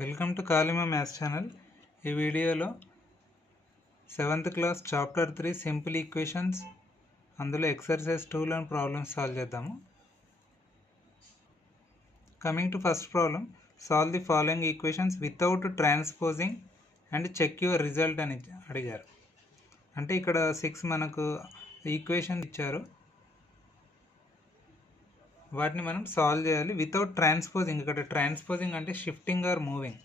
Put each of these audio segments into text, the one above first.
Welcome to కాలిమా maths channel. ఈ వీడియోలో 7th class chapter 3 simple equations అందులో ఎక్సర్సైజ్ 2లోని ప్రాబ్లమ్స్ సాల్వ్ చేద్దాము. Coming to first problem, solve the following equations without transposing and check your result అని అడిగారు. అంటే ఇక్కడ 6 మనకు ఈక్వేషన్ ఇచ్చారు, వాటిని మనం సాల్వ్ చేయాలి వితౌట్ ట్రాన్స్పోజింగ్. ఇక్కడ ట్రాన్స్పోజింగ్ అంటే షిఫ్టింగ్ ఆర్ మూవింగ్.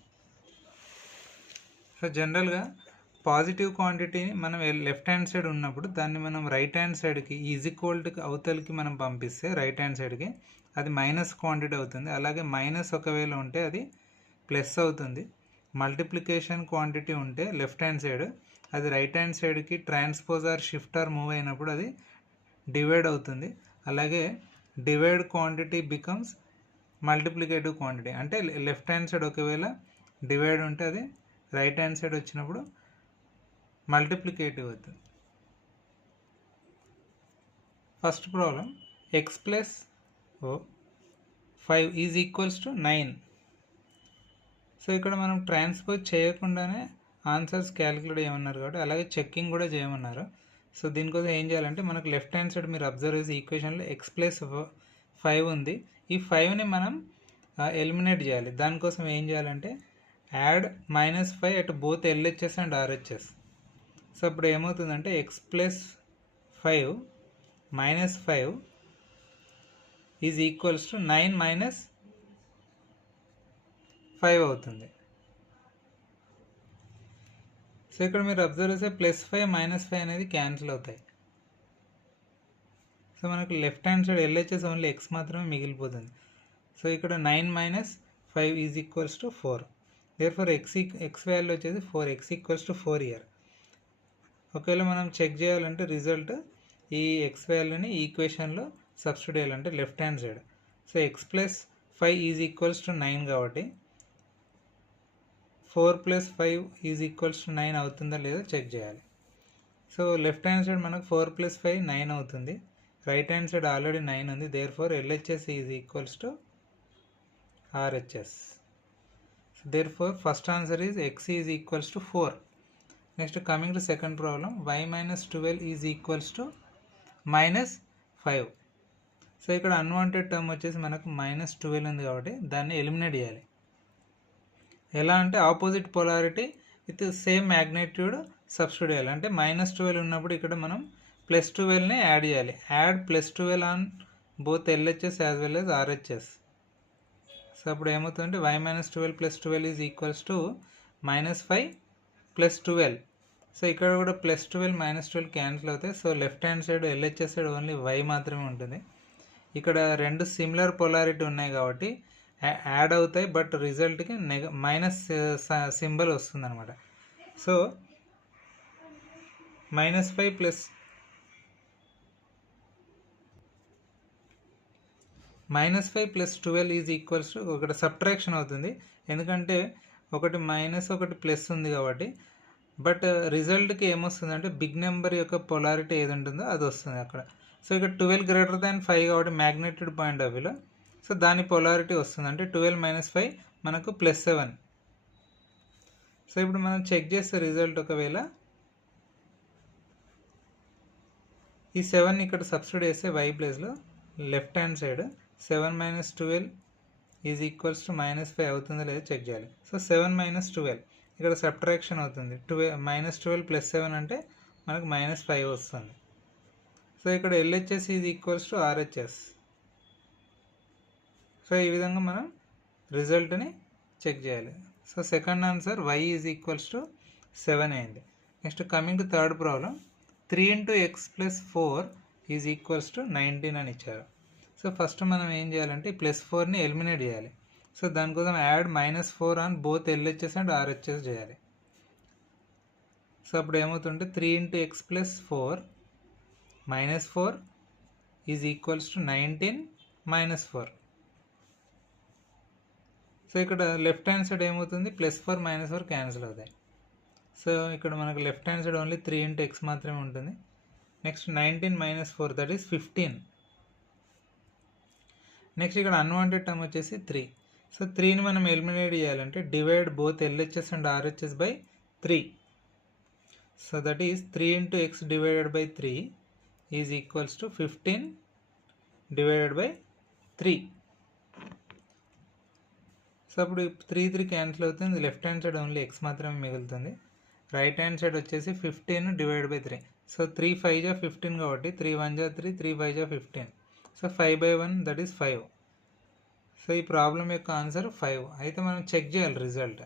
సో జనరల్గా పాజిటివ్ క్వాంటిటీని మనం లెఫ్ట్ హ్యాండ్ సైడ్ ఉన్నప్పుడు దాన్ని మనం రైట్ హ్యాండ్ సైడ్కి ఈజ్ ఈక్వల్కి అవతలకి మనం పంపిస్తే రైట్ హ్యాండ్ సైడ్కి అది మైనస్ క్వాంటిటీ అవుతుంది. అలాగే మైనస్ ఒకవేళ ఉంటే అది ప్లస్ అవుతుంది. మల్టిప్లికేషన్ క్వాంటిటీ ఉంటే లెఫ్ట్ హ్యాండ్ సైడ్ అది రైట్ హ్యాండ్ సైడ్కి transpose or shift or move అయినప్పుడు అది డివైడ్ అవుతుంది. అలాగే divide quantity becomes multiplicative quantity. అంటే లెఫ్ట్ హ్యాండ్ సైడ్ ఒకవేళ డివైడ్ ఉంటే అది రైట్ హ్యాండ్ సైడ్ వచ్చినప్పుడు మల్టిప్లికేటివ్ అవుతుంది. First problem, x plus 5 is equals to 9. So ఇక్కడ మనం ట్రాన్స్పోజ్ చేయకుండానే ఆన్సర్స్ క్యాలిక్యులేట్ చేయమన్నారు కాబట్టి అలాగే చెక్కింగ్ కూడా చేయమన్నారు. సో దీనికోసం ఏం చేయాలంటే మనకు లెఫ్ట్ హ్యాండ్ సైడ్ మీరు అబ్జర్వ్ చేసే ఈక్వేషన్లో ఎక్స్ ప్లస్ 5 ఉంది. ఈ 5ని మనం ఎలిమినేట్ చేయాలి. దానికోసం ఏం చేయాలంటే యాడ్ -5 అటు both LHS and RHS. So అప్పుడు ఏమవుతుందంటే X plus 5 -5 is equals to 9 -5 అవుతుంది. సో ఇక్కడ మీరు అబ్జర్వ్ చేస్తే +5 -5 అనేది క్యాన్సిల్ అవుతాయి. సో మనకు left hand side LHS only X మాత్రమే మిగిలిపోతుంది. సో ఇక్కడ 9 - 5 is equals to 4. Therefore X value వచ్చేసి 4, ఎక్స్ ఈక్వల్స్ టు 4 ఇయర్. ఒకవేళ మనం చెక్ చేయాలంటే రిజల్ట్ ఈ ఎక్స్ వాల్యూని ఈక్వేషన్లో సబ్స్టిట్యూట్ చేయాలంటే left hand side. So X plus 5 is equals to 9 కాబట్టి 4 + 5 ఈజ్ ఈక్వల్స్ టు 9 అవుతుందా లేదో చెక్ చేయాలి. సో లెఫ్ట్ హ్యాండ్ సైడ్ మనకు 4 + 5 9 అవుతుంది. రైట్ హ్యాండ్ సైడ్ ఆల్రెడీ 9 ఉంది. Therefore LHS is equals to RHS. Therefore first answer is x is equals to 4. Next, coming to second problem, y - 12 is equals to -5. So ఇక్కడ unwanted term వచ్చేసి మనకు -12 ఉంది కాబట్టి దాన్ని eliminate చేయాలి. ఎలా అంటే opposite polarity with same magnitude substitute చేయాలి. అంటే -12 ఉన్నప్పుడు ఇక్కడ మనం +12ని యాడ్ చేయాలి. Add +12 on both LHS as well as RHS. So అప్పుడు ఏమవుతుందంటే y - 12 + 12 is equals to -5 + 12. So ఇక్కడ కూడా +12 -12 క్యాన్సిల్ అవుతాయి. So left hand side LHS side only y మాత్రమే ఉంటుంది. ఇక్కడ రెండు సిమిలర్ పొలారిటీ ఉన్నాయి కాబట్టి యాడ్ అవుతాయి, బట్ రిజల్ట్కి మైనస్ సింబల్ వస్తుంది అనమాట. సో -5 + -12 ఈజ్ ఈక్వల్స్ టు ఒకటి సబ్ట్రాక్షన్ అవుతుంది, ఎందుకంటే ఒకటి మైనస్ ఒకటి ప్లస్ ఉంది కాబట్టి. బట్ రిజల్ట్కి ఏమొస్తుందంటే బిగ్ నెంబర్ యొక్క పొలారిటీ ఏది ఉంటుందో అది వస్తుంది అక్కడ. సో ఇక్కడ 12 > 5 కాబట్టి మ్యాగ్నిట్యూడ్ పాయింట్ ఆఫ్ వ్యూలో సో దాని పొలారిటీ వస్తుంది. అంటే 12 - 5 మనకు +7. సో ఇప్పుడు మనం చెక్ చేస్తే రిజల్ట్ ఒకవేళ ఈ 7 ఇక్కడ సబ్స్టిట్యూట్ చేస్తే y ప్లేస్లో left hand side 7 - 12 is equals to -5 అవుతుందో లేదో చెక్ చేయాలి. సో 7 - 12 ఇక్కడ సబ్ట్రాక్షన్ అవుతుంది. -12 + 7 అంటే మనకు -5 వస్తుంది. సో ఇక్కడ LHS is equals to RHS. So ఈ విధంగా మనం రిజల్ట్ని చెక్ చేయాలి. So second answer y is equals to 7 అయింది. Next coming to third problem, 3 × x + 4 is equals to 19 అని ఇచ్చారు. సో ఫస్ట్ మనం ఏం చేయాలంటే +4ని ఎలిమినేట్ చేయాలి. సో దానికోసం add -4 on both LHS and RHS చేయాలి. సో అప్పుడు ఏమవుతుంటే 3 × x + 4 -4 is equals to 19 - 4. So ఇక్కడ లెఫ్ట్ హ్యాండ్ సైడ్ ఏమవుతుంది +4 -4 క్యాన్సిల్ అవుతాయి. సో ఇక్కడ మనకు left hand side only 3 × x మాత్రమే ఉంటుంది. Next 19 - 4 that is 15. నెక్స్ట్ ఇక్కడ అన్వాంటెడ్ టర్మ్ వచ్చేసి 3. సో 3ని మనం ఎలిమినేట్ చేయాలంటే divide both LHS and RHS by 3. So that is 3 into x divided by 3 is equals to 15 divided by 3. So అప్పుడు 3 cancel అవుతుంది, left hand side only x మాత్రమే మిగులుతుంది. Right hand side వచ్చేసి 15 divide by 3. So 3 5 జా 15 కాబట్టి 3 1 జా 3, 3 5 జా 15. So 5/1 that is 5. So ఈ ప్రాబ్లం యొక్క ఆన్సర్ 5. అయితే మనం చెక్ చేయాలి రిజల్ట్.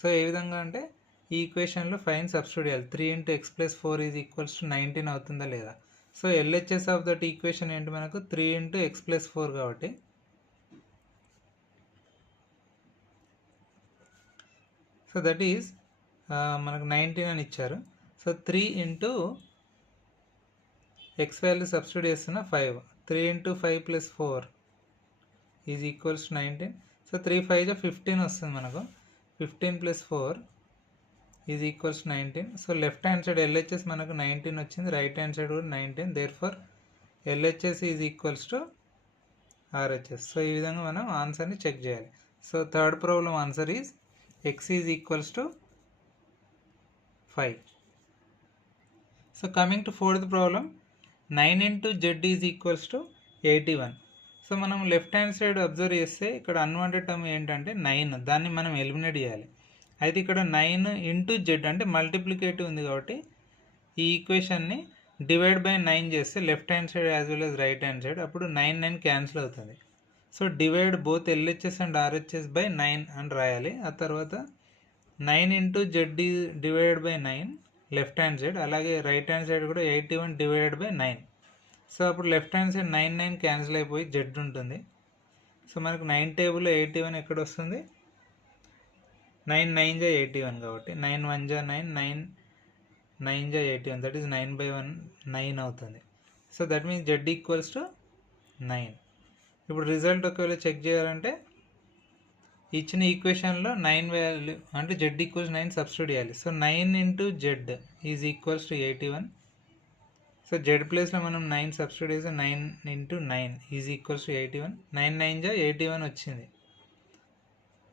సో ఏ విధంగా అంటే ఈ ఈక్వేషన్లో 5ని సబ్స్టిట్యూట్ చేయాలి. 3 into x plus 4 is equals to 19 అవుతుందా లేదా. So LHS of that equation ఏంటి మనకు 3 into x plus 4 కాబట్టి సో దట్ ఈస్ మనకు 19 అని ఇచ్చారు. So 3 into x value substitute చేస్తున్న 5. 3 into 5 plus 4 is equals to 19. So 3 5 జా 15 వస్తుంది మనకు. 15 plus 4 is equals to 19. So left hand side LHS మనకు 19 వచ్చింది, రైట్ హ్యాండ్ సైడ్ కూడా 19. Therefore LHS is equals to RHS. So ఈ విధంగా మనం ఆన్సర్ని చెక్ చేయాలి. So third problem answer is x is equals to 5. So coming to fourth problem 9 into z is equals to 81. So మనం left hand side observe చేస్తే ఇక్కడ unwanted term ఏంటంటే 9, దాన్ని మనం ఎలిమినేట్ చేయాలి. అయితే ఇక్కడ 9 into z అంటే మల్టిప్లికేటివ్ ఉంది కాబట్టి ఈ ఈక్వేషన్ని డివైడ్ బై 9 చేస్తే left hand side as well as right hand side అప్పుడు 9 క్యాన్సిల్ అవుతుంది. So divide both LHS and RHS by 9 అని రాయాలి. ఆ తర్వాత 9 into z divided by 9 left hand side, అలాగే రైట్ హ్యాండ్ సైడ్ కూడా 81 డివైడెడ్ బై 9. సో అప్పుడు లెఫ్ట్ హ్యాండ్ సైడ్ 9 క్యాన్సిల్ అయిపోయి z ఉంటుంది. సో మనకు 9 టేబుల్లో 81 ఎక్కడ వస్తుంది, 9 9 జా 81 కాబట్టి 9 1 జా 9, 9 9 జా 81, దట్ ఈస్ 9/1 9 అవుతుంది. So that means z equals to 9. ఇప్పుడు రిజల్ట్ ఒకవేళ చెక్ చేయాలంటే ఇచ్చిన ఈక్వేషన్లో 9 వాల్యూ అంటే z ఈక్వల్స్ 9 సబ్స్టిట్యూట్ చేయాలి. So 9 into z is equals to 81. So z ప్లేస్లో మనం 9 సబ్స్టిట్యూట్ చేస్తే 9 into 9 ఈజ్ ఈక్వల్స్ టు 81. 9 9 జా 81 వచ్చింది.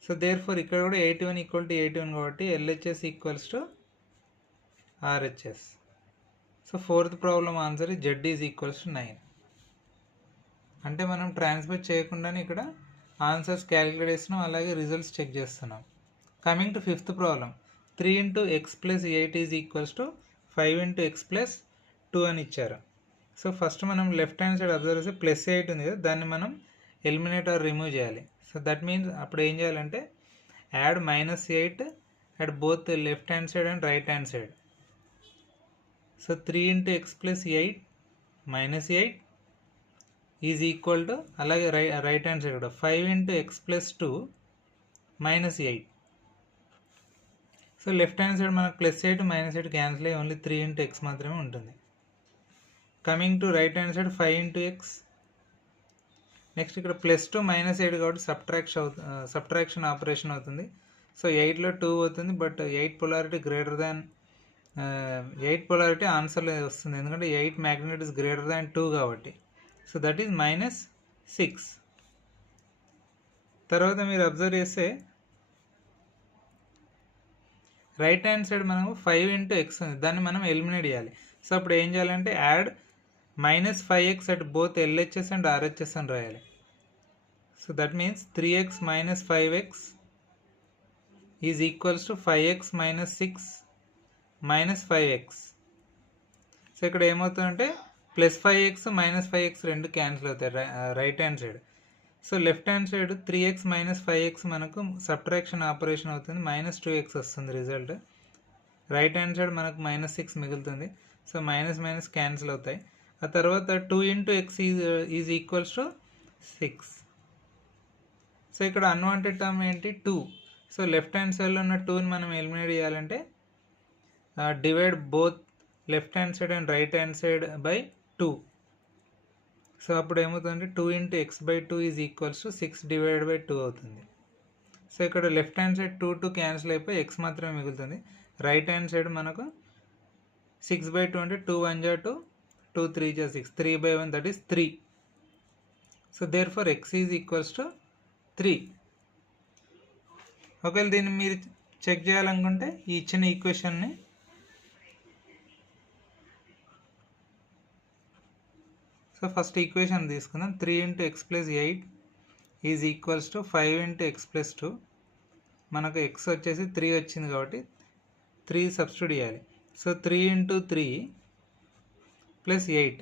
సో దేర్ఫోర్ ఇక్కడ కూడా 81 ఈక్వల్ టు 81 కాబట్టి LHS equals to RHS. So fourth problem answer z is equals to 9. అంటే మనం ట్రాన్స్ఫర్ చేయకుండానే ఇక్కడ ఆన్సర్స్ క్యాలిక్యులేట్ చేస్తున్నాం, అలాగే రిజల్ట్స్ చెక్ చేస్తున్నాం. Coming to fifth problem 3 into x plus 8 is equals to 5 into x plus 2 అని ఇచ్చారు. సో ఫస్ట్ మనం లెఫ్ట్ హ్యాండ్ సైడ్ అబ్జర్వ్ చేస్తే +8 ఉంది కదా, దాన్ని మనం ఎలిమినేట్ ఆర్ రిమూవ్ చేయాలి. సో దట్ మీన్స్ అప్పుడు ఏం చేయాలంటే add -8 at both left hand side and right hand side. So 3 into x plus 8 -8 is equal to, అలాగే రైట్ హ్యాండ్ సైడ్ కూడా 5 into x plus 2 -8. So left hand side మనకు +8 -8 cancel అయ్యి only 3 into x మాత్రమే ఉంటుంది. Coming to right hand side 5 into x. Next ఇక్కడ +2 -8 కాబట్టి subtraction operation అవుతుంది. So 8లో 2 అవుతుంది, but 8 polarity greater than 8 polarity ఆన్సర్లో వస్తుంది, ఎందుకంటే 8 మ్యాగ్నిట్యూడ్ ఇస్ గ్రేటర్ దాన్ 2 కాబట్టి. So that is -6. తర్వాత మీరు అబ్జర్వ్ చేస్తే రైట్ హ్యాండ్ సైడ్ మనము 5 into x ఉంది, దాన్ని మనం ఎలిమినేట్ చేయాలి. సో అప్పుడు ఏం చేయాలంటే add -5x at both LHS and RHS అని రాయాలి. So that means 3x - 5x is equals to 5x - 6 - 5x. So ఇక్కడ ఏమవుతుందంటే +5x -5x రెండు క్యాన్సిల్ అవుతాయి right hand side. So left hand side 3x - 5x మనకు సబ్ట్రాక్షన్ ఆపరేషన్ అవుతుంది, -2x వస్తుంది result. Right hand side మనకు -6 మిగులుతుంది. సో మైనస్ క్యాన్సిల్ అవుతాయి. ఆ తర్వాత 2 into x is equals to 6. So ఇక్కడ అన్వాంటెడ్ టర్మ్ ఏంటి 2. సో లెఫ్ట్ హ్యాండ్ సైడ్లో ఉన్న 2ని మనం ఎలిమినేట్ చేయాలంటే divide both left hand side and right hand side by 2. So అప్పుడు ఏమవుతుందంటే 2 into x by 2 is equals to 6 divided by 2 అవుతుంది. సో ఇక్కడ లెఫ్ట్ హ్యాండ్ సైడ్ 2 క్యాన్సిల్ అయిపోయి x మాత్రమే మిగులుతుంది. రైట్ హ్యాండ్ సైడ్ మనకు 6/2 అంటే 2 1 జా 2, 2 3 జా 6, 3/1 that is 3. So therefore x is equals to 3. ఒకవేళ దీన్ని మీరు చెక్ చేయాలనుకుంటే ఈ ఇచ్చిన ఈక్వేషన్ని సో ఫస్ట్ ఈక్వేషన్ తీసుకుందాం. 3 × x + 8 is equals to 5 × x + 2. మనకు x వచ్చేసి 3 వచ్చింది కాబట్టి 3 సబ్స్టిట్యూట్ చేయాలి. So 3 × 3 + 8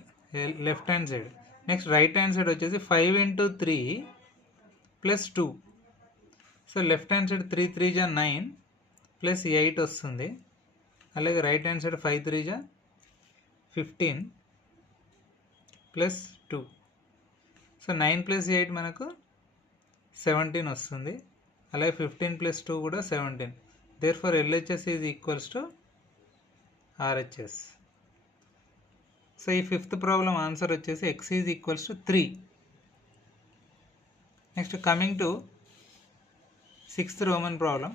left hand side. Next right hand side వచ్చేసి 5 × 3 + 2. సో లెఫ్ట్ హ్యాండ్ సైడ్ 3 × 3 = 9 + 8 వస్తుంది. అలాగే రైట్ హ్యాండ్ సైడ్ 5 × 3 = 15 + 2. సో 9 + 8 మనకు 17 వస్తుంది. అలాగే 15 + 2 కూడా 17. Therefore LHS is equals to RHS. So ఈ ఫిఫ్త్ ప్రాబ్లం ఆన్సర్ వచ్చేసి x is equals to 3. Next coming to sixth Roman problem.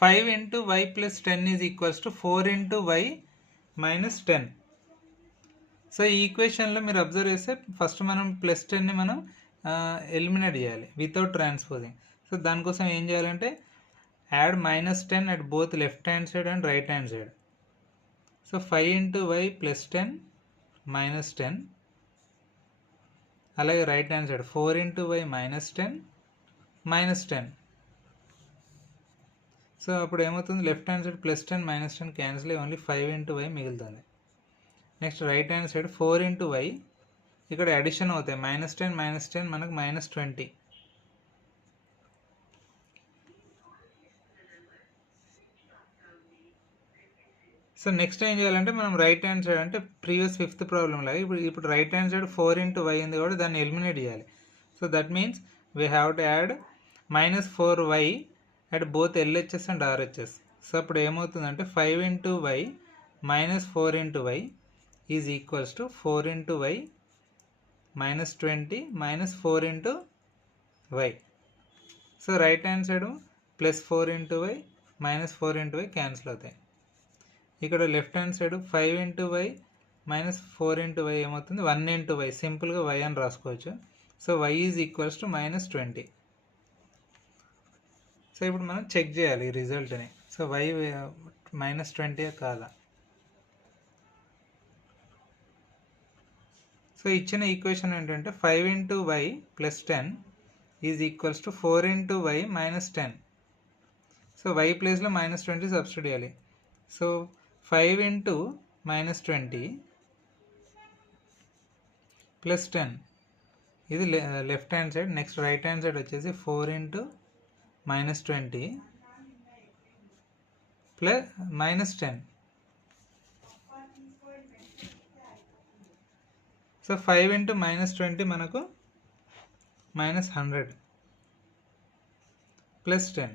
5 × y + 10 is equals to 4 × y - 10. So ఈ ఈక్వేషన్లో మీరు అబ్జర్వ్ చేస్తే first మనం +10ని మనం ఎలిమినేట్ చేయాలి వితౌట్ ట్రాన్స్పోజింగ్. సో దానికోసం ఏం చేయాలంటే add -10 at both left hand side and right hand side. So 5 × y + 10 - 10. అలాగే right hand side 4 × y - 10 -10. So అప్పుడు ఏమవుతుంది, లెఫ్ట్ హ్యాండ్ సైడ్ +10 -10 క్యాన్సిల్ అయ్యి ఓన్లీ 5 × y మిగులుతుంది. Next right hand side 4 × y ఇక్కడ addition అవుతాయి. -10 -10 మనకు -20. సో నెక్స్ట్ ఏం చేయాలంటే మనం రైట్ హ్యాండ్ సైడ్ అంటే ప్రీవియస్ ఫిఫ్త్ ప్రాబ్లం లాగా ఇప్పుడు రైట్ హ్యాండ్ సైడ్ 4 × y ఉంది కాబట్టి దాన్ని ఎలిమినేట్ చేయాలి. So that means we have to add -4y at both LHS and RHS. So అప్పుడు ఏమవుతుందంటే 5 × y -4 × y is equals to 4 × y -20 -4 × y. So right hand side +4 × y -4 × y cancel అవుతాయి. ఇక్కడ left hand side 5 × y -4 × y ఏమవుతుంది, 1 × y. సింపుల్గా y అని రాసుకోవచ్చు. So y is equals to -20. So ఇప్పుడు మనం చెక్ చేయాలి ఈ రిజల్ట్ని. సో y -20 కాదా. సో ఇచ్చిన ఈక్వేషన్ ఏంటంటే 5 × y + 10 is equals to 4 × y -10. So y ప్లేస్లో -20 సబ్స్టిట్యూట్ చేయాలి. సో 5 × -20 + 10 ఇది left hand side. Next right hand side వచ్చేసి 4 × -20 -10. సో 5 × -20 మనకు -100 + 10.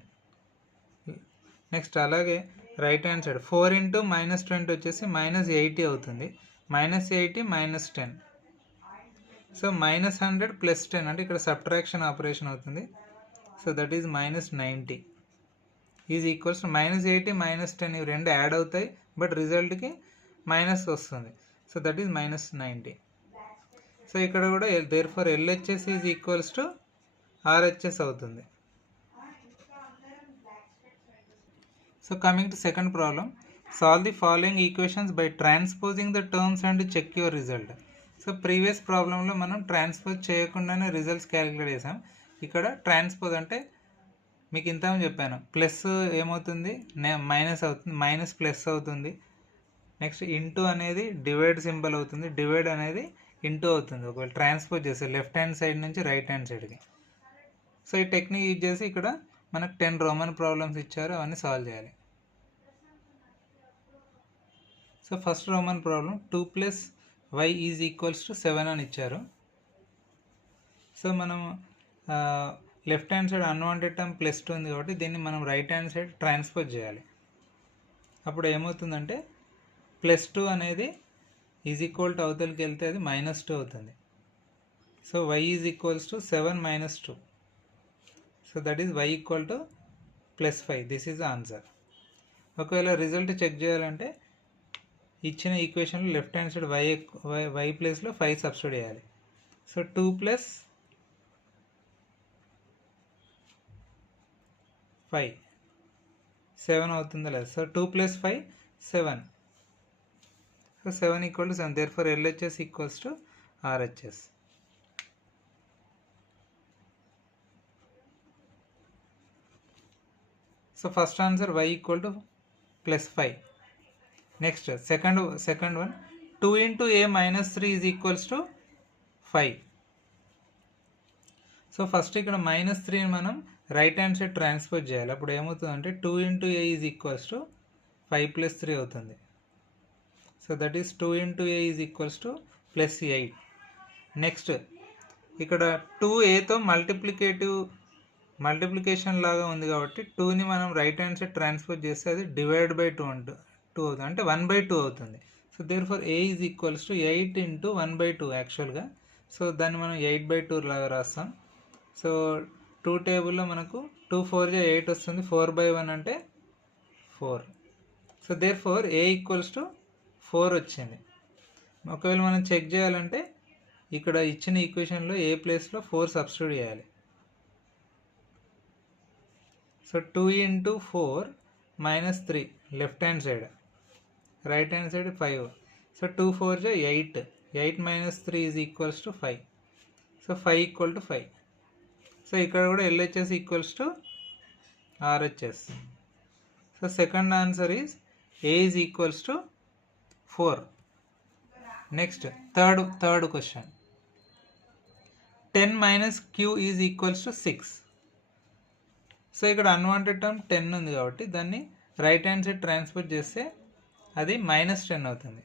నెక్స్ట్ అలాగే రైట్ హ్యాండ్ సైడ్ 4 × -20 వచ్చేసి -80 అవుతుంది. -80 -10. సో -100 + 10 అంటే ఇక్కడ సబ్ట్రాక్షన్ ఆపరేషన్ అవుతుంది. So that is -90 is equals to -80 -10 ఇవి రెండు యాడ్ అవుతాయి బట్ రిజల్ట్కి మైనస్ వస్తుంది. So that is -90. సో ఇక్కడ కూడా therefore LHS is equals to RHS అవుతుంది. So coming to second problem. Solve the following equations by transposing the terms and check your result. So previous ప్రాబ్లంలో మనం transpose చేయకుండానే results calculate చేసాం. ఇక్కడ transpose అంటే మీకు ఇంతకుముందు చెప్పాను, ప్లస్ ఏమవుతుంది మైనస్ అవుతుంది, మైనస్ ప్లస్ అవుతుంది. నెక్స్ట్ ఇంటూ అనేది డివైడ్ సింబల్ అవుతుంది, డివైడ్ అనేది ఇంటూ అవుతుంది ఒకవేళ ట్రాన్స్పోజ్ చేస్తే లెఫ్ట్ హ్యాండ్ సైడ్ నుంచి రైట్ హ్యాండ్ సైడ్కి. సో ఈ టెక్నిక్ యూజ్ చేసి ఇక్కడ మనకు 10 రోమన్ ప్రాబ్లమ్స్ ఇచ్చారు, అవన్నీ సాల్వ్ చేయాలి. So first Roman problem 2 + y is equals to 7 అని ఇచ్చారు. సో మనం left hand side unwanted term +2 ఉంది కాబట్టి దీన్ని మనం రైట్ హ్యాండ్ సైడ్ ట్రాన్స్పోజ్ చేయాలి. అప్పుడు ఏమవుతుందంటే +2 అనేది ఈజ్ ఈక్వల్ టు అవతలకి వెళ్తే అది -2 అవుతుంది. So y is equals to 7 - 2. So that is y equal to +5. This is the answer. ఒకవేళ రిజల్ట్ చెక్ చేయాలంటే ఇచ్చిన ఈక్వేషన్లో లెఫ్ట్ హ్యాండ్ సైడ్ y ప్లేస్లో 5 సబ్స్టిట్యూట్ చేయాలి. సో 2 + 5 7 అవుతుందా లేదా? So 2 + 5 7. So 7 = 7. Therefore LHS = RHS. So first answer y = +5. Next second one, 2 × a - 3 = 5. So first ఇక్కడ -3 మనం right hand side transfer చేయాలి. అప్పుడు ఏమవుతుందంటే 2 × a = 5 + 3 అవుతుంది. So that is 2 × a = +8. Next ఇక్కడ 2aతో మల్టిప్లికేషన్ లాగా ఉంది కాబట్టి 2ని మనం రైట్ హ్యాండ్ సైడ్ ట్రాన్స్ఫర్ చేస్తే అది డివైడ్ బై 2 అవుతుంది, అంటే 1/2 అవుతుంది. సో దేర్ఫోర్ a = 8 × 1/2 యాక్చువల్గా. సో దాన్ని మనం 8/2 లాగా రాస్తాం. సో 2 టేబుల్లో మనకు 2 × 4 = 8 వస్తుంది. 4/1 అంటే 4. సో దేర్ఫోర్ a = 4 వచ్చింది. ఒకవేళ మనం చెక్ చేయాలంటే ఇక్కడ ఇచ్చిన ఈక్వేషన్లో a ప్లేస్లో 4 సబ్స్టిట్యూట్ చేయాలి. So 2 × 4 - 3 left hand side, right hand side 5. So 2 × 4 = 8. 8 - 3 = 5. So 5 = 5. So ఇక్కడ కూడా LHS = RHS. So second answer is a = 4. Next third question, 10 - q = 6. So ఇక్కడ అన్వాంటెడ్ టర్మ్ 10 ఉంది కాబట్టి దాన్ని రైట్ హ్యాండ్ సైడ్ ట్రాన్స్ఫర్ చేస్తే అది -10 అవుతుంది.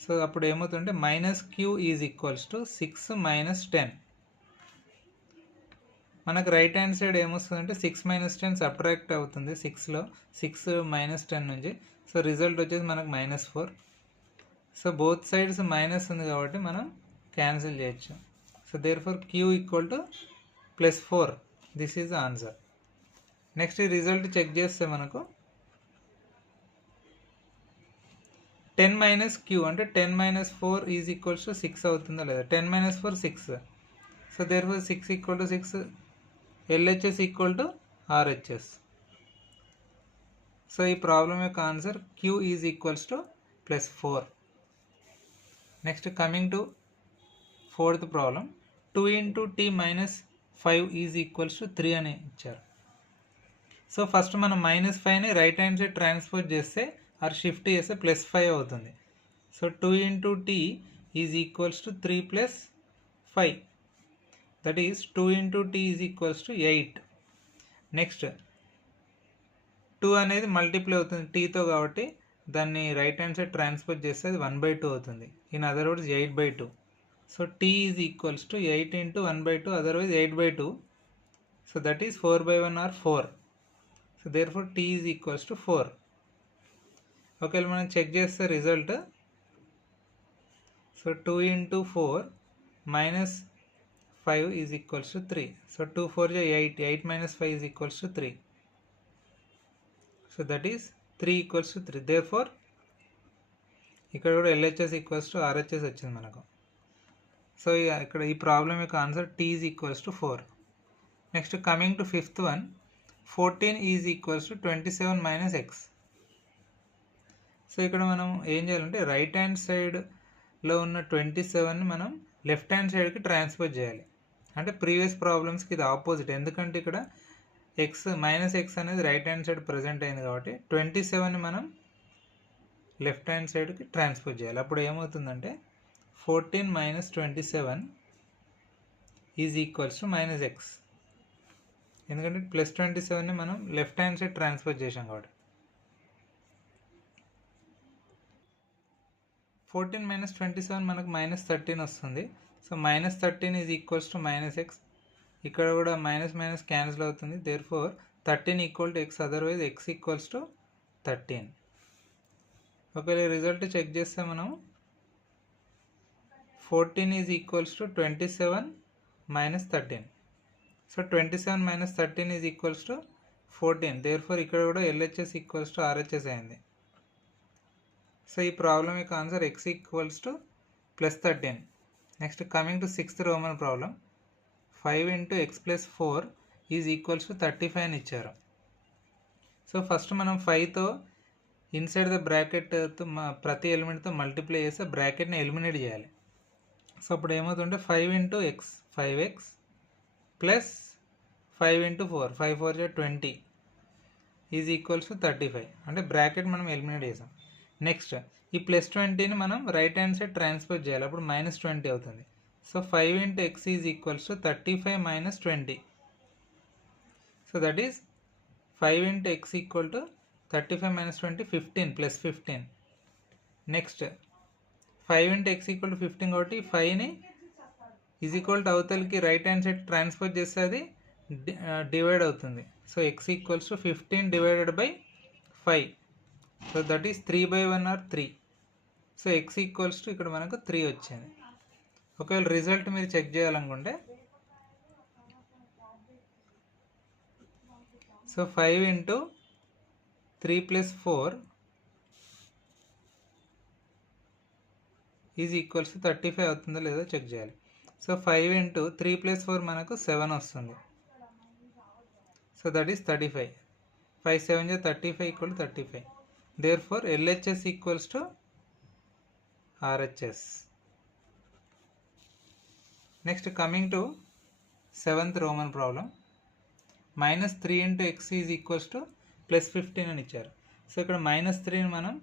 సో అప్పుడు ఏమవుతుందంటే -q = 6 - 10. మనకు రైట్ హ్యాండ్ సైడ్ ఏమొస్తుందంటే 6 - 10 సబ్ట్రాక్ట్ అవుతుంది 6లో, 6 - 10 నుంచి. సో రిజల్ట్ వచ్చేసి మనకు -4. సో బోత్ సైడ్స్ మైనస్ ఉంది కాబట్టి మనం క్యాన్సిల్ చేయొచ్చు. So therefore q = +4. This is the answer. Next ఈ రిజల్ట్ చెక్ చేస్తే మనకు 10 - q అంటే 10 - 4 = 6 అవుతుందా లేదా? 10 - 4 6. So therefore 6 = 6. LHS = RHS. So ఈ ప్రాబ్లం యొక్క answer q = +4. Next coming to fourth problem, 2 × t - 5 = 3 అని ఇచ్చారు. సో ఫస్ట్ మనం -5ని రైట్ హ్యాండ్ సైడ్ ట్రాన్స్ఫర్ చేస్తే ఆర్ షిఫ్ట్ చేస్తే +5 అవుతుంది. So 2 × t = 3 + 5. That is 2 × t = 8. Next 2 అనేది మల్టిప్లై అవుతుంది టీతో కాబట్టి దాన్ని రైట్ హ్యాండ్ సైడ్ ట్రాన్స్ఫర్ చేస్తే అది 1/2 అవుతుంది. In other words 8/2. So t = 8 × 1/2, otherwise 8/2. So that is 4/1 or 4. So therefore t = 4. ఒకవేళ మనం చెక్ చేస్తే result, so 2 × 4 - 5 = 3. So 2 × 4 = 8. 8 - 5 = 3. So that is 3 = 3. Therefore ఇక్కడ కూడా LHS = RHS వచ్చింది మనకు. సో ఇక్కడ ఈ ప్రాబ్లం యొక్క answer t = 4. Next coming to fifth one, 14 = 27 - x. So ఇక్కడ మనం ఏం చేయాలంటే రైట్ హ్యాండ్ సైడ్లో ఉన్న 27ని మనం లెఫ్ట్ హ్యాండ్ సైడ్కి ట్రాన్స్ఫర్ చేయాలి. అంటే ప్రీవియస్ ప్రాబ్లమ్స్కి ఇది ఆపోజిట్, ఎందుకంటే ఇక్కడ -x అనేది రైట్ హ్యాండ్ సైడ్ ప్రజెంట్ అయింది కాబట్టి 27ని మనం లెఫ్ట్ హ్యాండ్ సైడ్కి ట్రాన్స్ఫర్ చేయాలి. అప్పుడు ఏమవుతుందంటే 14 - 27 = -x. ఎందుకంటే +27ని మనం లెఫ్ట్ హ్యాండ్ సైడ్ ట్రాన్స్ఫర్ చేసాం కాబట్టి. 14 - 27 మనకు -13 వస్తుంది. So -13 = -x. ఇక్కడ కూడా మైనస్ క్యాన్సిల్ అవుతుంది. Therefore 13 = x, otherwise x = 13. ఒకవేళ రిజల్ట్ చెక్ చేస్తే మనం 14 = 27 - 13. సో 27 - 13 = 14. దేర్ఫోర్ ఇక్కడ కూడా LHS = RHS అయింది. సో ఈ ప్రాబ్లం యొక్క answer x = +13. Next coming to sixth Roman problem, 5 × x + 4 = 35 అని ఇచ్చారు. సో ఫస్ట్ మనం 5తో ఇన్సైడ్ ద బ్రాకెట్తో ప్రతి ఎలిమెంట్తో మల్టిప్లై చేస్తే బ్రాకెట్ని ఎలిమినేట్ చేయాలి. సో అప్పుడు ఏమవుతుంటే 5 into X 5x plus 5 into 4 5 4 20 is equals to 35. అంటే బ్రాకెట్ మనం ఎలిమినేట్ చేసాం. నెక్స్ట్ ఈ ప్లస్ 20ని మనం రైట్ హ్యాండ్ సైడ్ ట్రాన్స్ఫర్ చేయాలి. అప్పుడు -20 అవుతుంది. So 5 into x is equals to 35 minus 20. So that is 5 into x equal to 35 minus 20 15 plus 15. Next 5 into x equal to 15 కాబట్టి 5ని ఈజ్ ఈక్వల్ టు అవతలకి right hand side transfer చేస్తే అది divide అవుతుంది. So x equals to 15 divided by 5. So that is 3/1 or 3. So x equals to ఇక్కడ మనకు 3 వచ్చింది. ఒకవేళ రిజల్ట్ మీరు చెక్ చేయాలనుకుంటే so 5 into 3 plus 4 is equals to 35 అవుతుందో లేదో చెక్ చేయాలి. సో 5 ఇంటూ 3 plus 4 మనకు 7 వస్తుంది. So that is 35. 5 7 35 equal to 35. Therefore LHS equals to RHS. Next coming to 7th Roman problem. -3 into x is equals to +15 అని ఇచ్చారు. So ఇక్కడ -3ని మనం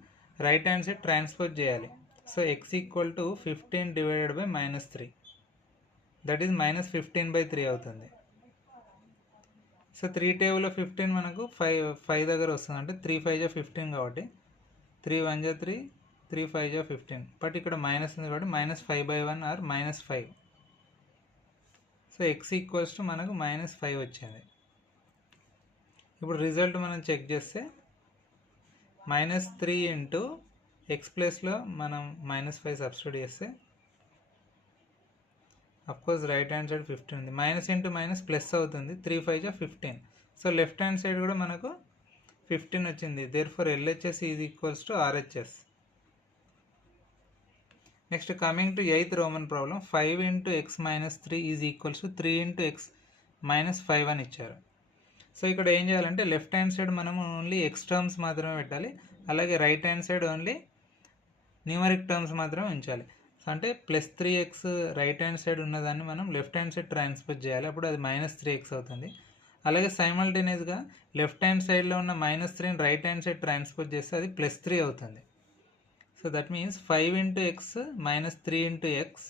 రైట్ హ్యాండ్ సైడ్ ట్రాన్స్ఫర్ చేయాలి. So x equal to 15 divided by -3 that is -15/3 అవుతుంది. So 3 టేబుల్లో 15 మనకు 5 దగ్గర వస్తుంది. అంటే 3 5 15 కాబట్టి 3 1 3 3 5 15. బట్ ఇక్కడ మైనస్ ఉంది కాబట్టి -5/1 or -5. So x equals to మనకు -5 వచ్చింది. ఇప్పుడు రిజల్ట్ మనం చెక్ చేస్తే -3 ఇంటూ ఎక్స్ ప్లేస్లో మనం -5 సబ్స్టిట్యూట్ చేస్తే అఫ్కోర్స్ రైట్ హ్యాండ్ సైడ్ 15 ఉంది. మైనస్ ఇంటూ మైనస్ ప్లస్ అవుతుంది. 3 5 15. సో లెఫ్ట్ హ్యాండ్ సైడ్ కూడా మనకు 15 వచ్చింది. Therefore LHS is equals to RHS. Next coming to 8th Roman problem. 5 into x -3 is equals to 3 into x -5 అని ఇచ్చారు. So ఇక్కడ ఏం చేయాలంటే లెఫ్ట్ హ్యాండ్ సైడ్ మనం ఓన్లీ ఎక్స్ టర్మ్స్ మాత్రమే పెట్టాలి. అలాగే right hand side only numeric terms మాత్రమే ఉంచాలి. సో అంటే +3x రైట్ హ్యాండ్ సైడ్ ఉన్నదాన్ని మనం లెఫ్ట్ హ్యాండ్ సైడ్ ట్రాన్స్ఫర్ చేయాలి. అప్పుడు అది -3x అవుతుంది. అలాగే సైమల్టేనియస్గా లెఫ్ట్ హ్యాండ్ సైడ్లో ఉన్న -3ని రైట్ హ్యాండ్ సైడ్ ట్రాన్స్ఫర్ చేస్తే అది +3 అవుతుంది. So that means 5 into x -3 into x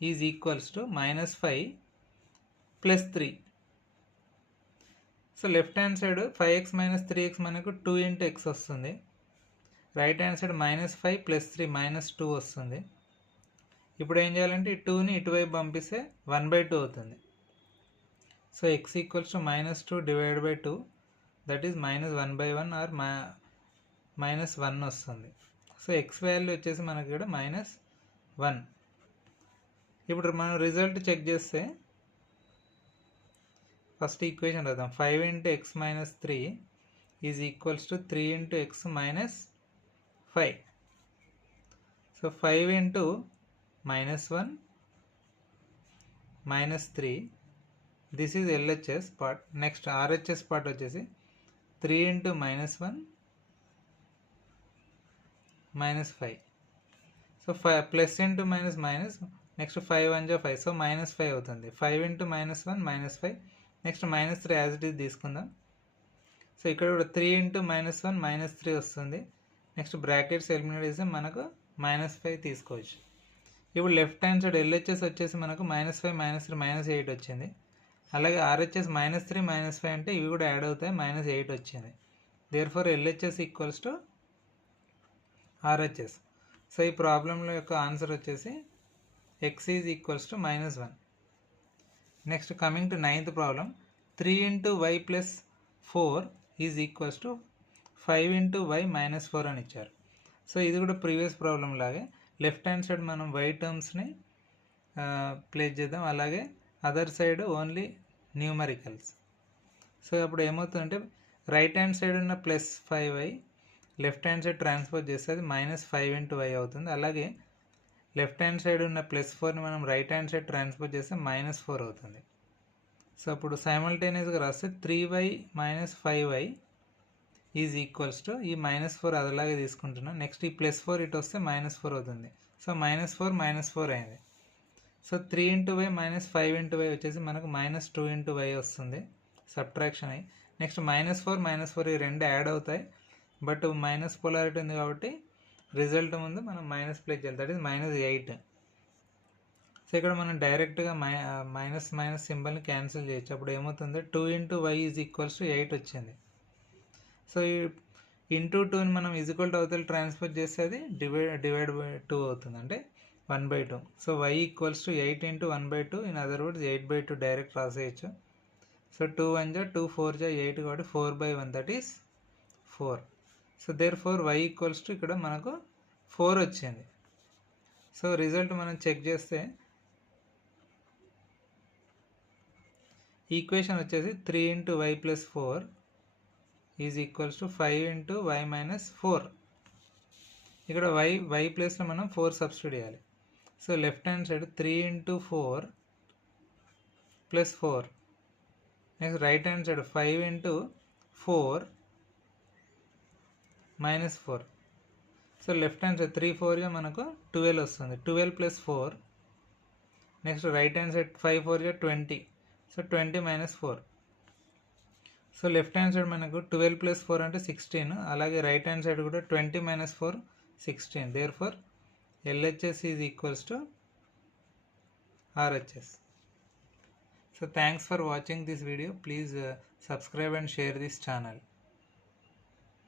is equals to -5 + 3. So left hand side 5x - 3x మనకు 2 ఇంటూ ఎక్స్ వస్తుంది. రైట్ హ్యాండ్ సైడ్ -5 + 3 -2 వస్తుంది. ఇప్పుడు ఏం చేయాలంటే ఈ 2ని ఇటువైపు పంపిస్తే 1/2 అవుతుంది. So x equals to -2 divide by 2 that is -1/1 or -1 వస్తుంది. సో ఎక్స్ వాల్యూ వచ్చేసి మనకి ఇక్కడ -1. ఇప్పుడు మనం రిజల్ట్ చెక్ చేస్తే ఫస్ట్ ఈక్వేషన్ రాద్దాం. 5 into x -3 is equals to 3 into x -5. So 5 into -1 -3 this is LHS part. Next RHS part వచ్చేసి 3 into -1 -5. So plus into minus next 5 1 5. So -5 అవుతుంది. 5 into -1 -5. Next -3 as it is తీసుకుందాం. So ఇక్కడ కూడా 3 into -1 -3 వస్తుంది. Next brackets eliminate చేస్తే మనకు -5 తీసుకోవచ్చు. ఇప్పుడు లెఫ్ట్ హ్యాండ్ సైడ్ ఎల్హెచ్ఎస్ వచ్చేసి మనకు -5 -3 -8 వచ్చింది. అలాగే ఆర్హెచ్ఎస్ -3 -5 అంటే ఇవి కూడా యాడ్ అవుతాయి. -8 వచ్చింది. Therefore LHS equals to RHS. So ఈ ప్రాబ్లంలో యొక్క ఆన్సర్ వచ్చేసి x is equals to -1. Next coming to 9th problem. 3 into y plus 4 is equals to 5 into y -4 అని ఇచ్చారు. సో ఇది కూడా ప్రీవియస్ ప్రాబ్లం లాగే లెఫ్ట్ హ్యాండ్ సైడ్ మనం వై టర్మ్స్ని ప్లేస్ చేద్దాం. అలాగే other side only numericals. So అప్పుడు ఏమవుతుందంటే రైట్ హ్యాండ్ సైడ్ ఉన్న +5y left hand side transfer చేస్తే అది -5 ఇంటూ వై అవుతుంది. అలాగే లెఫ్ట్ హ్యాండ్ సైడ్ ఉన్న +4ని మనం రైట్ హ్యాండ్ సైడ్ ట్రాన్స్ఫర్ చేస్తే -4 అవుతుంది. సో అప్పుడు సైమల్టేనియస్గా రాస్తే 3y - 5y is equals to ఈ -4 అదలాగే తీసుకుంటున్నాం. నెక్స్ట్ ఈ +4 ఇటు వస్తే -4 అవుతుంది. సో -4 అయింది. సో 3 × y - 5 × y వచ్చేసి మనకు -2 × y వస్తుంది సబ్ట్రాక్షన్ అయ్యి. నెక్స్ట్ -4 ఈ రెండు యాడ్ అవుతాయి, బట్ మైనస్ పొలారిటీ ఉంది కాబట్టి రిజల్ట్ ముందు మనం మైనస్ ప్లేస్ చేయాలి, దట్ ఈస్ -8. సో ఇక్కడ మనం డైరెక్ట్గా మైనస్ సింబల్ని క్యాన్సిల్ చేయొచ్చు. అప్పుడు ఏమవుతుంది 2 × y ఈజ్ ఈక్వల్స్ టు 8 వచ్చింది. సో ఈ ఇంటూ 2ని మనం ఈక్వల్ టు అవతల ట్రాన్స్ఫర్ చేస్తే అది డివైడ్ బై 2 అవుతుంది, అంటే 1/2. So y equals to 8 × 1/2, in other words 8/2 direct రాసేయచ్చు. సో 2 1 జా 2 4 జా 8 కాబట్టి 4/1 that is 4. So therefore y equals to ఇక్కడ మనకు 4 వచ్చింది. సో రిజల్ట్ మనం చెక్ చేస్తే ఈక్వేషన్ వచ్చేసి 3 × y + 4 is equals to 5 × y - 4. ఇక్కడ y ప్లేస్లో మనం 4 సబ్స్టిట్యూట్ చేయాలి. So left hand side 3 × 4 + 4. Next right hand side 5 × 4 - 4. So left hand side 3 4 మనకు 12 వస్తుంది. 12 + 4. Next right hand side 5 4 20. So 20 - 4. So left hand side మనకు 12 + 4 అంటే 16. అలాగే రైట్ హ్యాండ్ సైడ్ కూడా 20 - 4 16. Therefore LHS is equals to RHS. So thanks for watching this video. Please subscribe and share this channel.